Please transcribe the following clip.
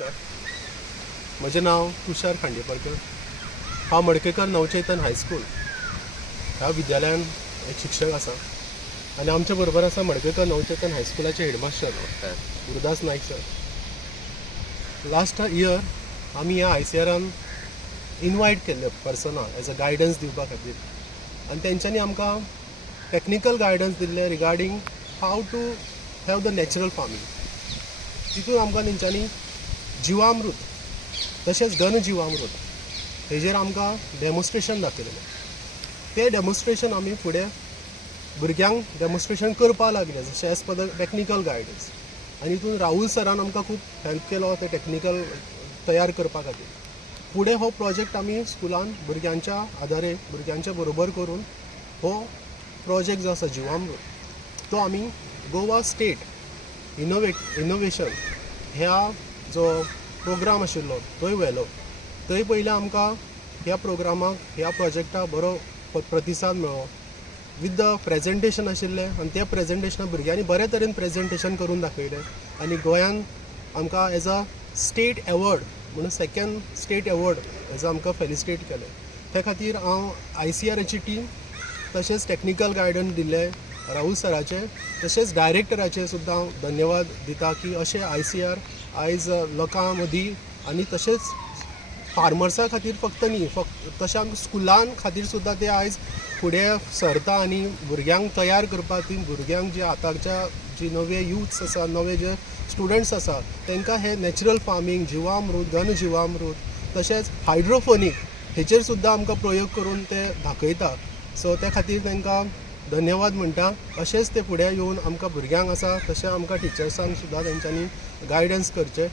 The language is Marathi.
म्हजें नांव तुषार खांडेपारकर. हांव मडकयकर नवचैतन हायस्कूल ह्या विद्यालयान एक शिक्षक आसा आनी आमचे बरोबर आसा मडकयकर नवचैतन हायस्कुलाचे headmaster Gurudas Nayak sir. Last year आमी ह्या ICRान इनवायट केल्ले पर्सनल एज अ गायडन्स दिवपा खातीर आनी तेंच्यांनी आमकां टॅक्निकल गायडन्स दिल्ले regarding how to have the natural farming. तितून आमकां तेंच्यांनी जिवामृत तशेंच घनजिवामृत हेजेर आमकां डेमॉन्स्ट्रेशन दाखयलेलें. तें डेमॉन्स्ट्रेशन आमी फुडें भुरग्यांक डेमॉन्स्ट्रेशन करपा लागले जशें as per the technical guidance. आनी हितून राहुल सरान आमकां खूब हेल्प केलो ते टॅक्निकल तयार करपा खातीर. फुडें हो प्रोजेक्ट आमी स्कुलान भुरग्यांच्या आदारे भुरग्यांच्या बरोबर करून हो प्रोजेक्ट जो आसा जिवामृत तो आमी गोवा स्टेट इनोवेशन ह्या जो प्रोग्राम आशिल्लो थंय व्हेलो. थंय पयलें आमकां ह्या प्रोग्रामाक ह्या प्रोजेक्टाक बरो प्रतिसाद मेळ्ळो विथ द प्रेजेंटेशन आशिल्लें आनी त्या प्रेजेंटेशनाक भुरग्यांनी बरे तरेन प्रेजेंटेशन करून दाखयलें आनी गोंयान आमकां एज अ स्टेट एवॉर्ड म्हणून सेकंड स्टेट एवॉर्ड हेजो आमकां फेलिसिटेट केलें. त्या खातीर हांव ICRाची टीम तशेंच टॅक्निकल गायडन्स दिल्ले राहुल सराचे तशेंच डायरेक्टराचे सुद्दां हांव धन्यवाद दिता की अशें ICR आयज लोकां मदीं आनी तशेंच फार्मर्सां खातीर फक्त न्ही तशें आमच्या स्कुलां खातीर सुद्दां ते आयज फुडें सरता आनी भुरग्यांक तयार करपा ती भुरग्यांक जे आतांच्या जी नवे युथ्स आसा नवे जे स्टुडंट्स आसा तांकां हे नॅचरल फार्मींग जिवामृत घनजिवामृत तशेंच हायड्रोफोनीक हेचेर सुद्दां आमकां प्रयोग करून ते दाखयता. सो त्या खातीर तांकां धन्यवाद म्हणटा. अशेंच ते फुडें येवन आमकां भुरग्यांक आसा तशें आमकां टिचर्सांक सुद्दां तेंच्यांनी गायडन्स करचें.